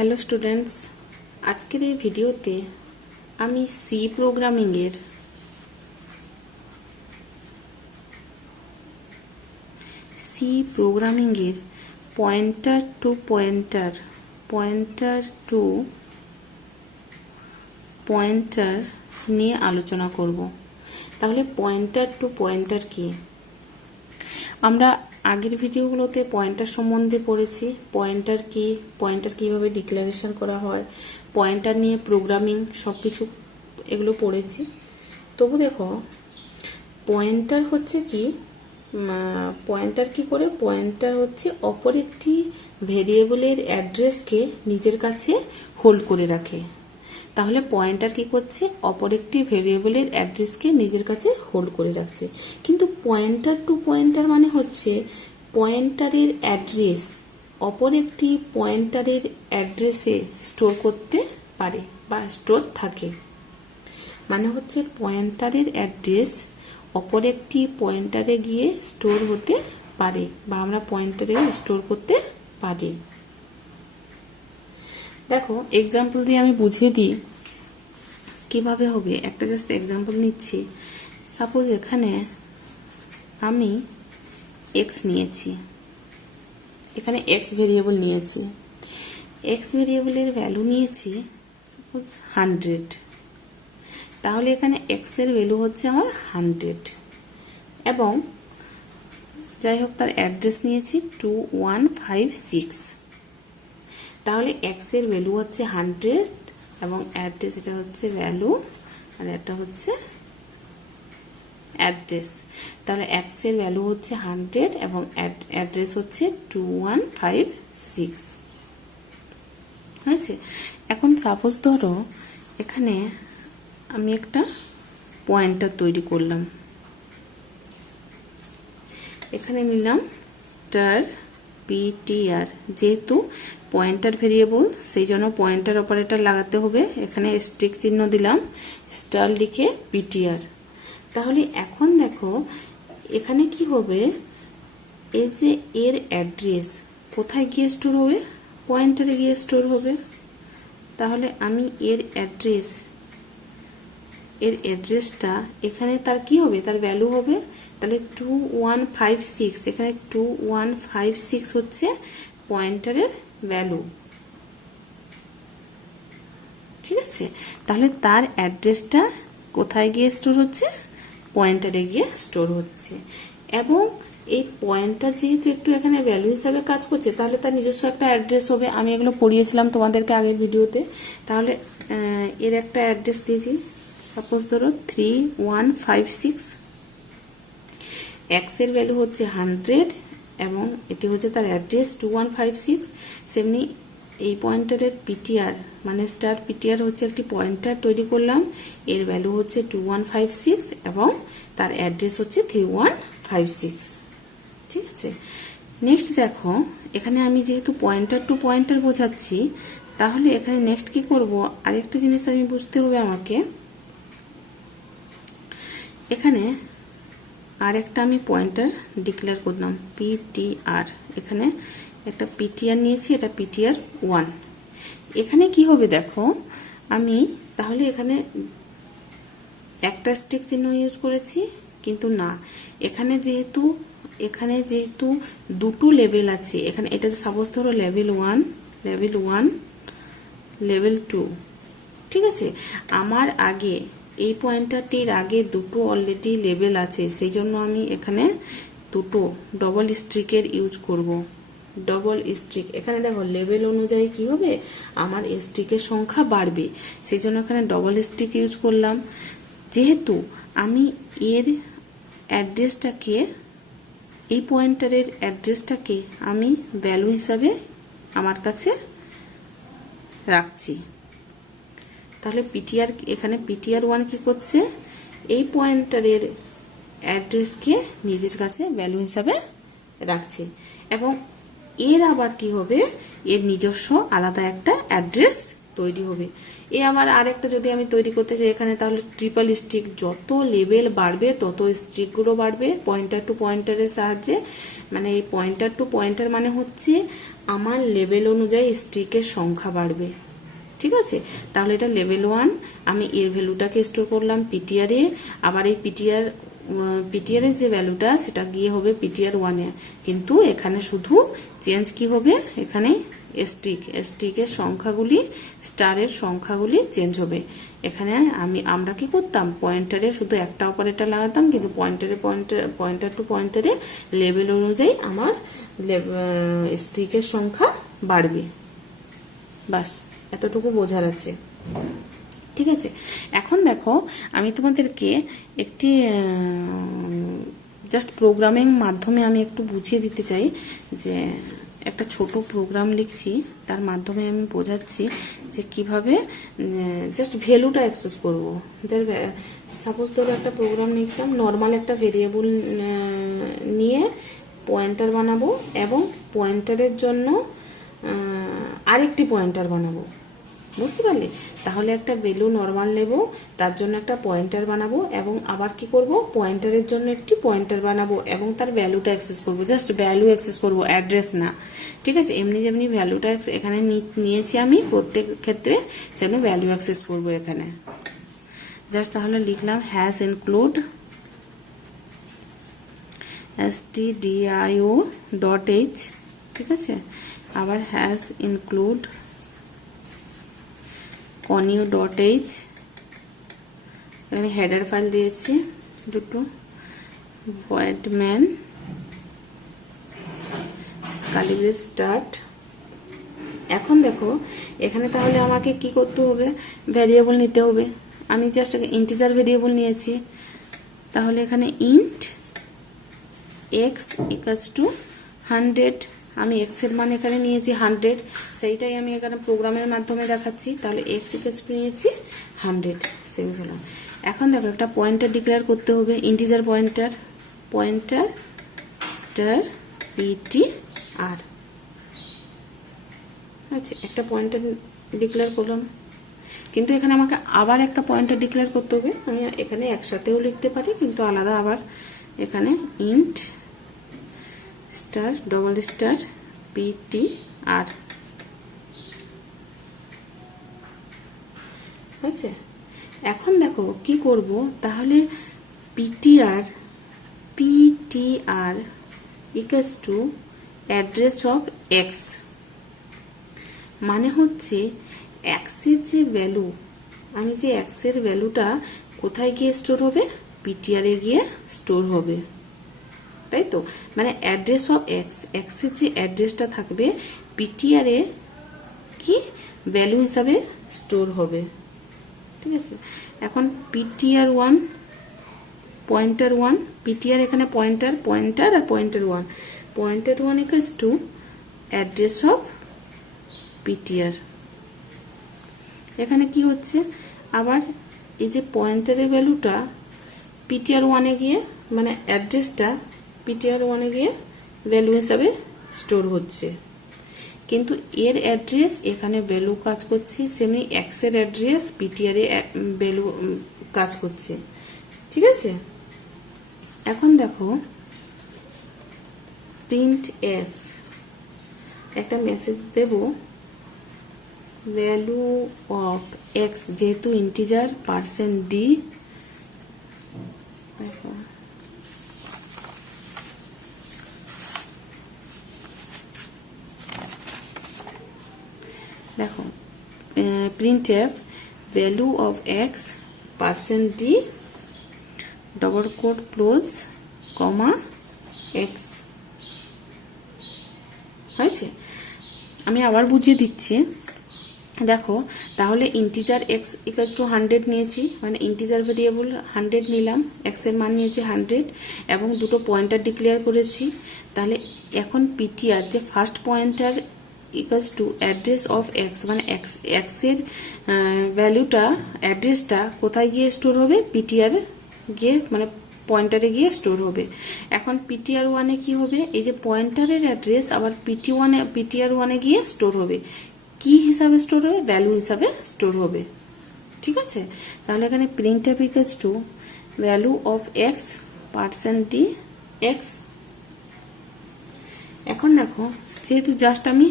Hello students, আজকের এই ভিডিওতে আমি সি প্রোগ্রামিংয়ের পয়েন্টার টু পয়েন্টার নিয়ে আলোচনা করব। তাহলে পয়েন্টার টু পয়েন্টার কি? আমরা আগের ভিডিওগুলোতে পয়েন্টার সম্বন্ধে পড়েছি। পয়েন্টার কি, পয়েন্টার কিভাবে ডিক্লারেশন করা হয়, পয়েন্টার নিয়ে প্রোগ্রামিং সবকিছু এগুলো পড়েছি। তবু দেখো, পয়েন্টার হচ্ছে কি, পয়েন্টার কি করে? পয়েন্টার হচ্ছে অপর একটি ভেরিয়েবলের অ্যাড্রেসকে নিজের কাছে হোল্ড করে রাখে। তাহলে পয়েন্টার কি করছে? অপর একটি ভেরিয়েবলের অ্যাড্রেসকে নিজের কাছে হোল্ড করে রাখছে। কিন্তু পয়েন্টার টু পয়েন্টার মানে হচ্ছে পয়েন্টারের অ্যাড্রেস অপর একটি পয়েন্টারের অ্যাড্রেসে স্টোর করতে পারে বা স্টোর থাকে। মানে হচ্ছে পয়েন্টারের অ্যাড্রেস অপর একটি পয়েন্টারে গিয়ে স্টোর হতে পারে বা আমরা পয়েন্টারে স্টোর করতে পারি। দেখো, এক্সাম্পল দিয়ে আমি বুঝিয়ে দিই কিভাবে হবে। একটা জাস্ট এক্সাম্পল নিচ্ছি। সাপোজ এখানে আমি এক্স নিয়েছি, এখানে এক্স ভেরিয়েবল নিয়েছি, এক্স ভেরিয়েবলের ভ্যালু নিয়েছি সাপোজ 100। তাহলে এখানে এক্স এর ভ্যালু হচ্ছে আমার 100 এবং যাই হোক তার অ্যাড্রেস নিয়েছি 2156। তাহলে এক্স এর ভ্যালু হচ্ছে 100 এবং অ্যাড্রেস এটা হচ্ছে ভ্যালু আর এটা হচ্ছে অ্যাড্রেস। তাহলে এক্স এর ভ্যালু হচ্ছে 100 এবং অ্যাড্রেস হচ্ছে 2156। হয়েছে? এখন সাপোজ ধরো এখানে আমি একটা পয়েন্টার তৈরি করলাম, এখানে নিলাম স্টার পিটিআর। যেহেতু পয়েন্টার ভেরিয়েবল সেই জন্য পয়েন্টার অপারেটর লাগাতে হবে। এখানে স্ট্রিক চিহ্ন দিলাম, স্টার লিখে পিটিআর। তাহলে এখন দেখো এখানে কি হবে, এই যে এর অ্যাড্রেস কোথায় গিয়ে স্টোর হবে? পয়েন্টারে গিয়ে স্টোর হবে। তাহলে আমি এর অ্যাড্রেসটা এখানে তার কি হবে? তার ভ্যালু হবে। তাহলে 2156, এখানে 2156 হচ্ছে পয়েন্টারের ভ্যালু। ঠিক আছে? তাহলে তার অ্যাড্রেসটা কোথায় গিয়ে স্টোর হচ্ছে? পয়েন্টারে গিয়ে স্টোর হচ্ছে। এবং এই পয়েন্টার যেহেতু একটু এখানে ভ্যালু হিসাবে কাজ করছে, তাহলে তার নিজস্ব একটা অ্যাড্রেস হবে। আমি এগুলো পড়িয়েছিলাম তোমাদেরকে আগের ভিডিওতে। তাহলে এর একটা অ্যাড্রেস দিয়েছি, সাপোজ ধরো 3156। এক্স এর ভ্যালু হচ্ছে 100 এবং এটি হচ্ছে তার অ্যাড্রেস 2156। সেমনি এই পয়েন্টারের পিটিআর মানে স্টার পিটিআর হচ্ছে একটি পয়েন্টার তৈরি করলাম, এর ভ্যালু হচ্ছে 2156 এবং তার অ্যাড্রেস হচ্ছে 3156। ঠিক আছে? নেক্সট দেখো, এখানে আমি যেহেতু পয়েন্টার টু পয়েন্টার বোঝাচ্ছি, তাহলে এখানে নেক্সট কি করব? আরেকটা জিনিস আমি বুঝতে হবে আমাকে। এখানে আর একটা আমি পয়েন্টার ডিক্লেয়ার করলাম পিটিআর। এখানে একটা পিটিআর নিয়েছি, এটা পিটিআর 1। এখানে কি হবে দেখো, আমি তাহলে এখানে একটা স্টিক চিহ্ন ইউজ করেছি, কিন্তু না, এখানে যেহেতু দুটো লেভেল আছে, এখানে এটা সাপোজ ধরো লেভেল 1, লেভেল 2। ঠিক আছে? আমার আগে এই পয়েন্টারটির আগে দুটো অলরেডি লেভেল আছে, সেই জন্য আমি এখানে দুটো ডবল স্ট্রিকের ইউজ করব। ডবল স্ট্রিক, এখানে দেখো লেভেল অনুযায়ী কি হবে, আমার স্ট্রিকের সংখ্যা বাড়বে, সেই জন্য এখানে ডবল স্ট্রিক ইউজ করলাম। যেহেতু আমি এর অ্যাড্রেসটাকে, এই পয়েন্টারের অ্যাড্রেসটাকে আমি ভ্যালু হিসাবে আমার কাছে রাখছি, তাহলে পিটিআর, এখানে পিটিআর 1 কি করছে? এই পয়েন্টারের অ্যাড্রেসকে নিজের কাছে ভ্যালু হিসাবে রাখছে এবং এর আবার কি হবে, এর নিজস্ব আলাদা একটা অ্যাড্রেস তৈরি হবে। আবার আরেকটা যদি আমি তৈরি করতে চাই এখানে, তাহলে ট্রিপল স্টিক, যত লেভেল বাড়বে তত স্টিকগুলো বাড়বে পয়েন্টার টু পয়েন্টারের সাহায্যে। মানে এই পয়েন্টার টু পয়েন্টার মানে হচ্ছে আমার লেভেল অনুযায়ী স্টিকের সংখ্যা বাড়বে। ঠিক আছে, তাহলে এটা লেভেল 1, আমি এর ভ্যালুটাকে স্টোর করলাম পিটিআরে, আবার এই পিটিআরের যে ভ্যালুটা সেটা গিয়ে হবে পিটিআর 1-এ, কিন্তু এখানে শুধু চেঞ্জ কি হবে, এখানে স্টিকের সংখ্যাগুলি, স্টারের সংখ্যাগুলি চেঞ্জ হবে। এখানে আমরা কি করতাম, পয়েন্টারে শুধু একটা অপারেটর লাগাতাম, কিন্তু পয়েন্টার টু পয়েন্টারে লেভেল অনুযায়ী আমার স্টিকের সংখ্যা বাড়বে। বাস এতটুকু বোঝার আছে। ঠিক আছে, এখন দেখো আমি তোমাদেরকে একটি জাস্ট প্রোগ্রামিং মাধ্যমে আমি একটু বুঝিয়ে দিতে চাই, যে একটা ছোট প্রোগ্রাম লিখছি, তার মাধ্যমে আমি বোঝাচ্ছি যে কিভাবে জাস্ট ভ্যালুটা অ্যাক্সেস করব। যার সাপোজ ধরো একটা প্রোগ্রাম লিখলাম, নর্মাল একটা ভেরিয়েবল নিয়ে পয়েন্টার বানাবো এবং পয়েন্টারের জন্য আরেকটি পয়েন্টার বানাবো। বুঝতে পারলে? তাহলে একটা ভ্যালু নর্মাল নেব, তার জন্য একটা পয়েন্টার বানাবো, এবং আবার কি করব, পয়েন্টারের জন্য একটি পয়েন্টার বানাবো এবং তার ভ্যালুটা অ্যাক্সেস করব। জাস্ট ভ্যালু অ্যাক্সেস করব, অ্যাড্রেস না। ঠিক আছে, এমনি যেমনি ভ্যালুটা এখানে নিয়েছি আমি প্রত্যেক ক্ষেত্রে, সেমনি ভ্যালু অ্যাক্সেস করব এখানে। জাস্ট তাহলে লিখলাম হ্যাজ ইনক্লুড stdio.h। ঠিক আছে, আবার হ্যাজ ইনক্লুড conio.h, এখানে হেডার ফাইল দিয়েছি দুটো, void main কালিব্রেস স্টার্ট। এখন দেখো এখানে তাহলে আমাকে কি করতে হবে, ভ্যারিয়েবল নিতে হবে। আমি জাস্ট ইন্টিজার ভ্যারিয়েবল নিয়েছি, তাহলে এখানে ইন্ট এক্স ইকুয়ালস টু 100, আমি এক্স এর মান এখানে নিয়েছি 100, সেইটাই আমি এখানে প্রোগ্রামের মাধ্যমে দেখাচ্ছি। তাহলে এক্স ইকুয়ালস টু নিয়েছি 100, সেমিকোলন। এখন দেখো একটা পয়েন্টার ডিক্লেয়ার করতে হবে, ইন্টিজার পয়েন্টার স্টার পিটিআর। আচ্ছা, একটা পয়েন্টার ডিক্লেয়ার করলাম, কিন্তু এখানে আমাকে আবার একটা পয়েন্টার ডিক্লেয়ার করতে হবে। আমি এখানে একসাথেও লিখতে পারি, কিন্তু আলাদা। আবার এখানে int star double star PTR. আচ্ছা, এখন দেখো কি করব, তাহলে PTR equals to address of x, মানে হচ্ছে এক্সের যে ভ্যালু, আমি যে এক্সের ভ্যালুটা কোথায় গিয়ে স্টোর হবে, পিটিআরে গিয়ে স্টোর হবে, তাই তো? মানে অ্যাড্রেস অফ এক্সের যে অ্যাড্রেসটা থাকবে পিটিআরে কি ভ্যালু হিসাবে স্টোর হবে। ঠিক আছে, এখন পিটিআর 1 পয়েন্টার 1, পিটিআর এখানে পয়েন্টার আর pointer 1 equals to address of PTR. এখানে কি হচ্ছে, আবার এই যে পয়েন্টারের ভ্যালুটা পিটিআর 1-এ গিয়ে, মানে অ্যাড্রেসটা পিটিআর 1-এ গিয়ে ভ্যালু হিসাবে স্টোর হচ্ছে, কিন্তু এর অ্যাড্রেস এখানে ভ্যালু কাজ করছে, সেমনি এক্স এর অ্যাড্রেস পিটিআরে ভ্যালু কাজ করছে। ঠিক আছে, এখন দেখো প্রিন্ট এফ, একটা মেসেজ দেব, ভ্যালু অফ এক্স, যেহেতু ইন্টিজার %d, দেখো দেখো print f value of x %d double quote close comma x. হয়েছে, আমি আবার বুঝিয়ে দিচ্ছি। দেখো তাহলে ইন্টিজার এক্স ইকুয়ালস টু 100 নিয়েছি, মানে ইন্টিজার ভেরিয়েবল 100 নিলাম, এক্স এর মান নিয়েছি 100 এবং দুটো পয়েন্টার ডিক্লেয়ার করেছি। তাহলে এখন পিটিআর যে first pointer equals to address of x, মানে এক্স এর ভ্যালুটা, অ্যাড্রেসটা কোথায় গিয়ে স্টোর হবে, পিটিআর গিয়ে, মানে পয়েন্টারে গিয়ে স্টোর হবে। এখন পিটিআর 1-এ কি হবে, এই যে পয়েন্টারের অ্যাড্রেস আবার পিটিআর 1-এ গিয়ে স্টোর হবে, কি হিসাবে স্টোর হবে, ভ্যালু হিসাবে স্টোর হবে। ঠিক আছে, তাহলে এখানে printf equals to value of x percent D x. এখন দেখো যেহেতু জাস্ট আমি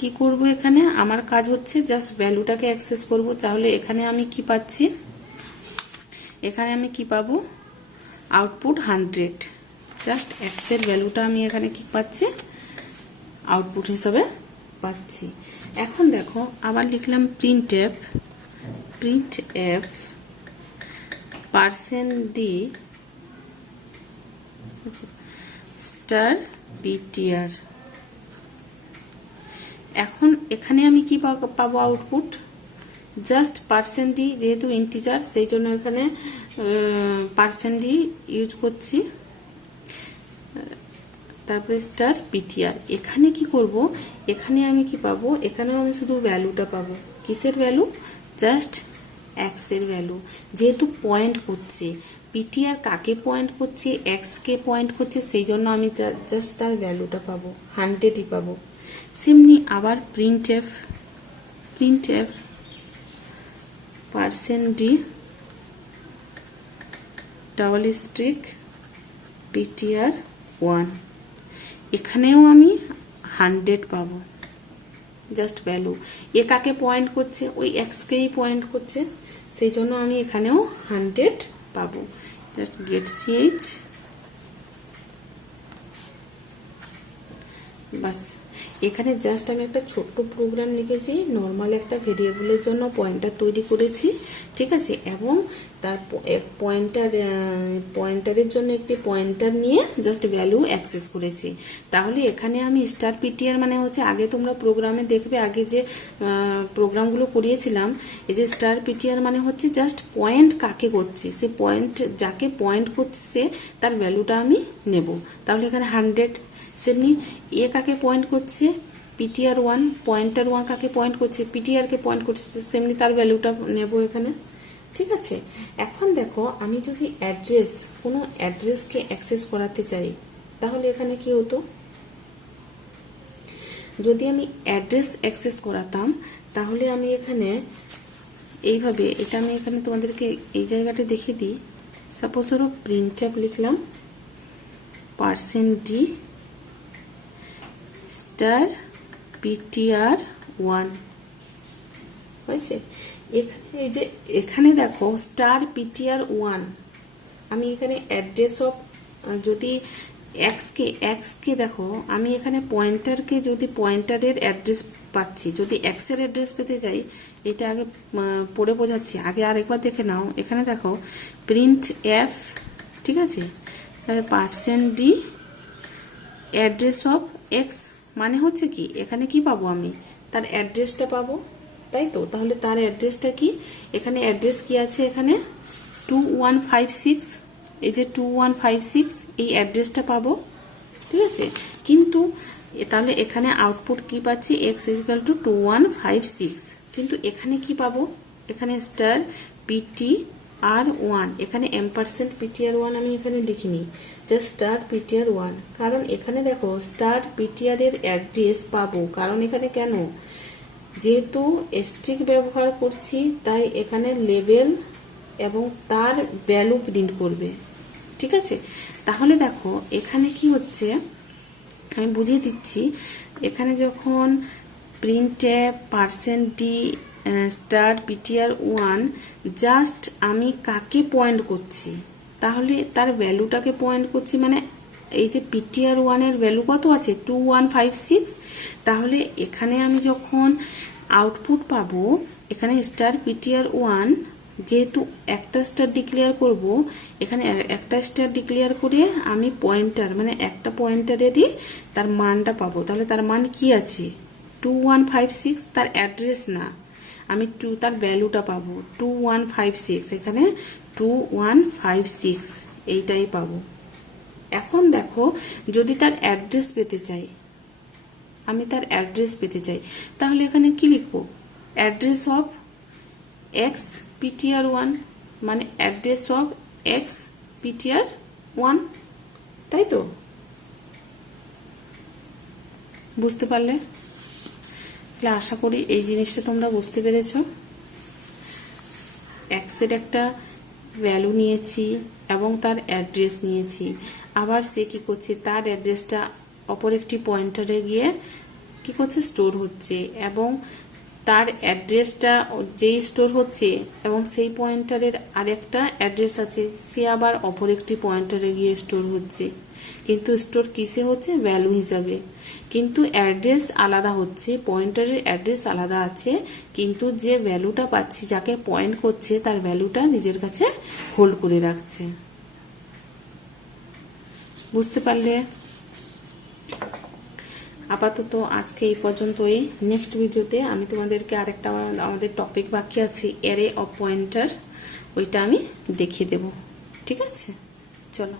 কি করব, এখানে আমার কাজ হচ্ছে জাস্ট ভ্যালুটাকে অ্যাক্সেস করব। তাহলে এখানে আমি কি পাচ্ছি, এখানে আমি কি পাবো, আউটপুট 100। জাস্ট এক্স এর ভ্যালুটা আমি এখানে কি পাচ্ছি, আউটপুট হিসাবে পাচ্ছি। এখন দেখো আবার লিখলাম printf percent D star PTR. এখন এখানে আমি কি পাবো, আউটপুট জাস্ট পার্সেন্ট ডি, যেহেতু ইন্টিজার সেই জন্য এখানে পার্সেন্ট ডি ইউজ করছি, তারপরে স্টার পিটিআর। এখানে কি করব, এখানে আমি কি পাবো, এখানেও আমি শুধু ভ্যালুটা পাবো। কিসের ভ্যালু, জাস্ট এক্স এর ভ্যালু। যেহেতু পয়েন্ট করছে, পিটিআর কাকে পয়েন্ট করছে, এক্স কে পয়েন্ট করছে, সেই জন্য আমি জাস্ট তার ভ্যালুটা পাবো, 100ই পাবো। সেমনি আবার printf percent d double asterisk PTR 1, এখানেও আমি 100 পাবো, জাস্ট ভ্যালু। এ কাকে পয়েন্ট করছে, ওই এক্স কেই পয়েন্ট করছে, সেই জন্য আমি এখানেও 100 পাবো। জাস্ট গেট সিএইচ, বাস। এখানে জাস্ট আমি একটা ছোট্ট প্রোগ্রাম লিখেছি, নর্মাল একটা ভেরিয়েবলের জন্য পয়েন্টার তৈরি করেছি, ঠিক আছে, এবং তার পয়েন্টারের জন্য একটি পয়েন্টার নিয়ে জাস্ট ভ্যালু অ্যাক্সেস করেছি। তাহলে এখানে আমি স্টার পিটিআর মানে হচ্ছে, আগে তোমরা প্রোগ্রামে দেখবে, আগে যে প্রোগ্রামগুলো করিয়েছিলাম, এই যে স্টার পিটিআর মানে হচ্ছে জাস্ট পয়েন্ট কাকে করছি, সে পয়েন্ট যাকে পয়েন্ট করছে তার ভ্যালুটা আমি নেব। তাহলে এখানে 100। সেমনি এ কাকে পয়েন্ট করছে, পিটিআর 1, পয়েন্টার 1 কাকে পয়েন্ট করছে, পিটিআর কে পয়েন্ট করছে, সেমনি তার ভ্যালুটা নেব এখানে। ঠিক আছে, এখন দেখো আমি যদি কোনো অ্যাড্রেসকে অ্যাক্সেস করাতে চাই, তাহলে এখানে কি হতো, যদি আমি অ্যাড্রেস অ্যাক্সেস করাতাম, তাহলে আমি এখানে এইভাবে, এটা আমি এখানে তোমাদেরকে এই জায়গাটা দেখিয়ে দিই। সাপোজ ধরো প্রিন্টএফ লিখলাম পার্সেন্ট ডি স্টার পিটিআর 1 হয়েছে। এই যে এখানে দেখো স্টার পিটিআর 1, আমি এখানে অ্যাড্রেস অফ, যদি এক্স কে দেখো, আমি এখানে পয়েন্টারকে, যদি পয়েন্টারের অ্যাড্রেস পাচ্ছি, যদি এক্স এর অ্যাড্রেস পেতে যাই, এটা আগে পড়ে বোঝাচ্ছি, আগে আরেকবার দেখে নাও। এখানে দেখো প্রিন্ট এফ, ঠিক আছে, percent D address of x মানে হচ্ছে কি, এখানে কি পাবো, আমি তার অ্যাড্রেসটা পাবো, তাই তো। তাহলে তার অ্যাড্রেসটা কি, এখানে অ্যাড্রেস কি আছে, এখানে 2156, এই যে 2156, এই অ্যাড্রেসটা পাবো, ঠিক আছে। কিন্তু তাহলে এখানে আউটপুট কি পাচ্ছি, এক্স ইকুয়াল টু 2156, কিন্তু এখানে কি পাবো, এখানে স্টার পিটিআর 1, এখানে এম্পারসেন্ট পিটিআর 1 আমি এখানে লিখিনি, জাস্ট স্টার পিটিআর 1, কারণ এখানে দেখো স্টার পিটিআর এর অ্যাড্রেস পাবো, কারণ এখানে কেন, যেহেতু স্ট্রিং ব্যবহার করছি, তাই এখানে লেবেল এবং তার ভ্যালু প্রিন্ট করবে, ঠিক আছে। তাহলে দেখো এখানে কি হচ্ছে, আমি বুঝিয়ে দিচ্ছি। এখানে যখন printf percent D star PTR 1, just আমি কাকে পয়েন্ট করছি, তাহলে তার ভ্যালুটাকে পয়েন্ট করছি, মানে এই যে পিটিআর 1 এর ভ্যালু কত আছে, 2156, তাহলে এখানে আমি যখন আউটপুট পাবো, এখানে স্টার পিটিআর 1, যেহেতু একটা স্টার ডিক্লেয়ার করব, এখানে একটা স্টার ডিক্লেয়ার করে আমি পয়েন্টার, মানে একটা পয়েন্টারেরই তার মানটা পাবো। তাহলে তার মান কি আছে, 2156, তার অ্যাড্রেস না, আমি তার ভ্যালুটা পাবো 2156, এখানে 2156 এইটাই পাবো। এখন দেখো যদি তার অ্যাড্রেস পেতে চাই, আমি তার অ্যাড্রেস পেতে চাই, তাহলে এখানে কি লিখবো, অ্যাড্রেস অফ এক্স পিটিআর 1, মানে অ্যাড্রেস অফ এক্স পিটিআর 1, তাই তো, বুঝতে পারলে। তাহলে আশা করি এই জিনিসটা তোমরা বুঝতে পেরেছো। এক্সের একটা ভ্যালু নিয়েছি এবং তার অ্যাড্রেস নিয়েছি, আবার সে কি করছে তার অ্যাড্রেসটা অপর একটি পয়েন্টারে গিয়ে কি করছে স্টোর হচ্ছে, এবং তার অ্যাড্রেসটা যেই স্টোর হচ্ছে এবং সেই পয়েন্টারের আরেকটা অ্যাড্রেস আছে, সে আবার অপর একটি পয়েন্টারে গিয়ে স্টোর হচ্ছে। কিন্তু স্টোর কিসে হচ্ছে? ভ্যালু হিসাবে। কিন্তু অ্যাড্রেস আলাদা হচ্ছে, পয়েন্টারের অ্যাড্রেস আলাদা আছে, কিন্তু যে ভ্যালুটা পাচ্ছি, যাকে পয়েন্ট করছে তার ভ্যালুটা নিজের কাছে হোল্ড করে রাখছে। বুঝতে পারলে? আপাতত আজকে এই পর্যন্তই। নেক্সট ভিডিওতে আমি তোমাদেরকে আরেকটা আমাদের টপিক বাকি আছে অ্যারে অফ পয়েন্টার, ওইটা আমি দেখিয়ে দেব। ঠিক আছে, চলো।